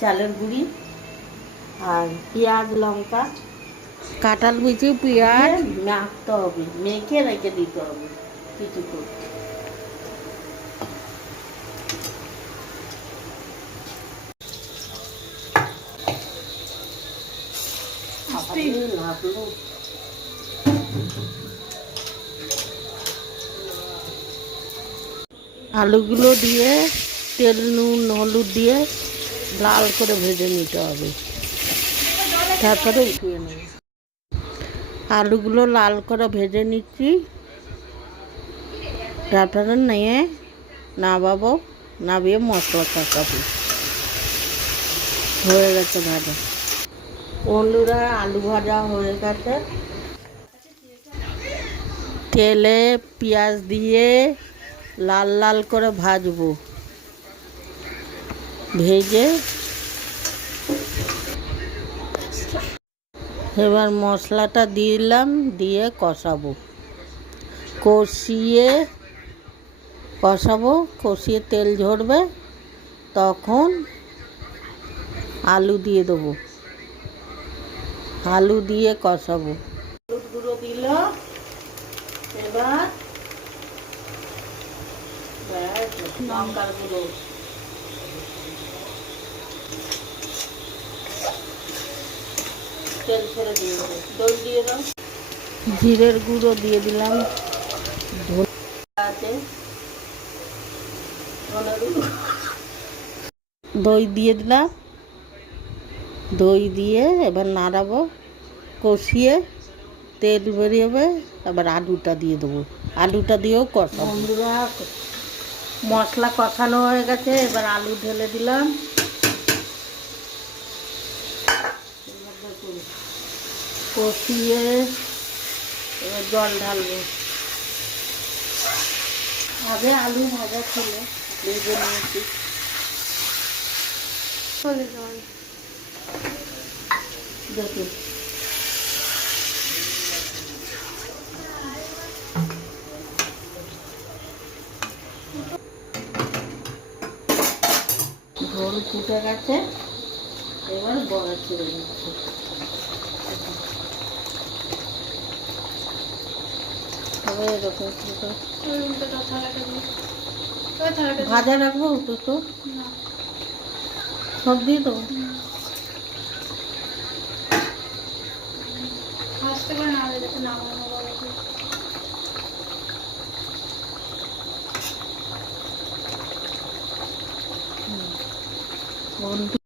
চালের গুঁড়ি আর পেঁয়াজ লঙ্কা কাঁঠাল কুচি পেঁয়াজ মাখতে হবে, মেখে রেখে দিতে হবে কিছুক্ষণ। আলুগুলো দিয়ে তেল নুন হলুদ দিয়ে লাল করে ভেজে নিতে হবে, তারপরে উঠিয়ে নেব। আলুগুলো লাল করে ভেজে নিচ্ছি, তারপরে নিয়ে নামাবো, নামিয়ে মশলা কষাবো। হয়ে গেছে ভাজা বন্ধুরা, আলু ভাজা হয়ে গেছে। তেলে পেঁয়াজ দিয়ে লাল লাল করে ভাজবো, ভেজে এবার মশলাটা দিলাম, দিয়ে কষাবো, কষিয়ে তেল ঝরবে, তখন আলু দিয়ে দেবো, আলু দিয়ে কষাবো। হলুদ গুঁড়ো দিল, এবার লঙ্কার গুঁড়ো, তেল ছেড়ে দিয়ে দেবো, দই দিয়ে দাও, জিরের গুঁড়ো দিয়ে দিলাম, দই দিয়ে দিলাম, দই দিয়ে এবার নাড়াবো, কষিয়ে তেল বেরিয়ে, এবার আলুটা দিয়ে দেবো, আলুটা দিয়েও কষাবো। বন্ধুরা, মশলা কষানো হয়ে গেছে, এবার আলু ঢেলে দিলাম, কষিয়ে এবার জল ঢালবো। আগে আলু ভাজা ছিল, ভেজে নিয়েছি, দেখুন ঝোল ফুটে গেছে, এবার বড়া ছেড়ে দিচ্ছি। এরকম ভাজা রাখবো তো, তো সব দিয়ে দেবো। বন্ধু